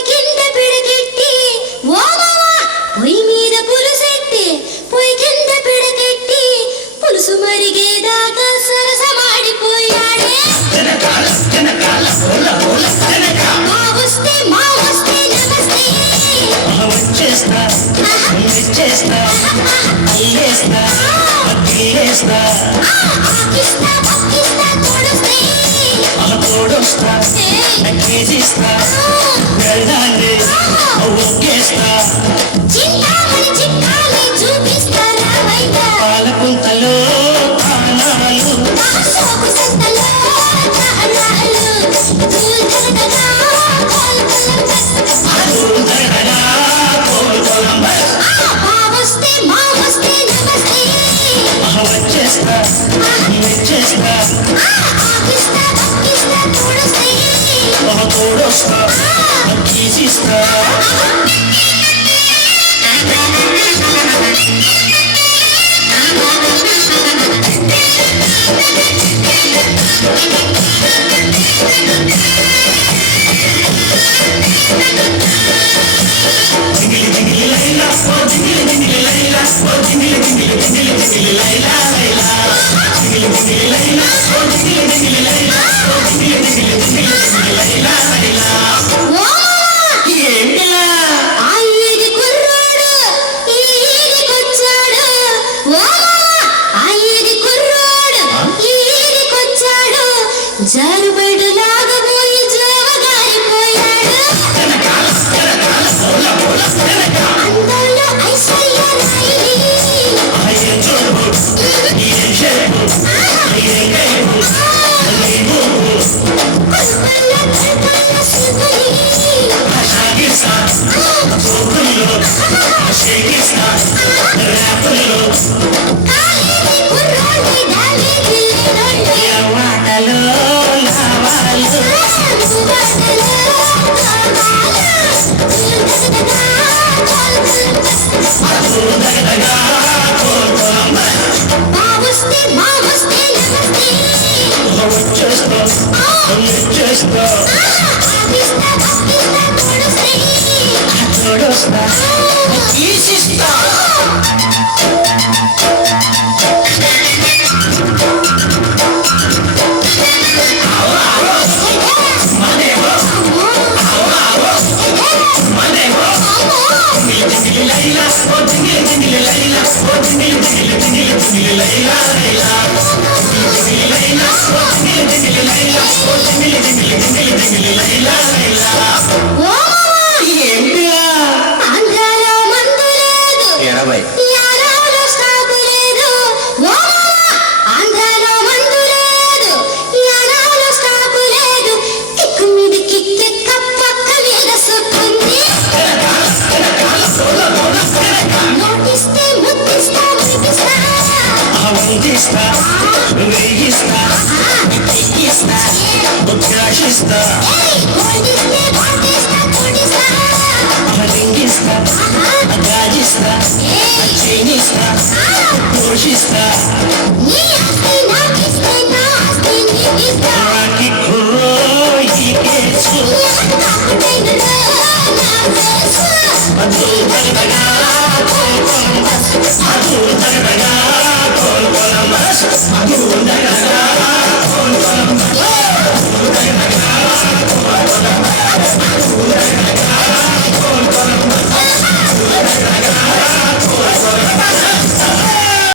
పొయ్యి కింద పిడకెట్టి ఓ మామ పొయ్యి మీద పులుసెట్టి పొయ్యి కింద పిడకెట్టి పులుసు మరిగేదాకా సరసమాడిపోయాడే మా వస్తే నమస్తే వచ్చేస్తా మెచ్చేస్తా అల్లేస్తా పక్కిలేస్తా ఆకిస్తా పక్కిస్తా తోడుస్తే తోడొస్తా కేజీస్తా వెళ్ళాలి ఒక్కేస్తా చింతామణి చిక్కాలి చూపిస్తారా వైద్య పాలపుంతలో తాళాలు సోకు సంతలో తాళాలు దూదరదగా కొలంబస్ వస్తే నమస్తే వచ్చేస్తా మెచ్చేస్తా ఆకిస్తా పక్కిస్తా తోడుస్తే తోడొస్తా కేజీస్తా జారుబడు లాగబోయి జోవగారిపోయాడు అందంలో ఐశ్వర్య తోడొస్తా తీసిస్తా ఆంధ్రాలో మందు లేదు 80 యానాలో స్టాకు లేదు ఓ ఆంధ్రాలో మందు లేదు యానాలో స్టాకు లేదు కిక్కు మీద కిక్కెక్క పక్క మీద సుక్కుంది నోటిస్తే ముద్దిస్తా మునిపిస్తా వందిస్తా వేగిస్తా ఎక్కిస్తా ఉద్రాషిస్తా కోడిస్తే బాటిస్తా తోడిస్తా లింగిస్తా గాజిస్తా చైనిస్తా పోషిస్తా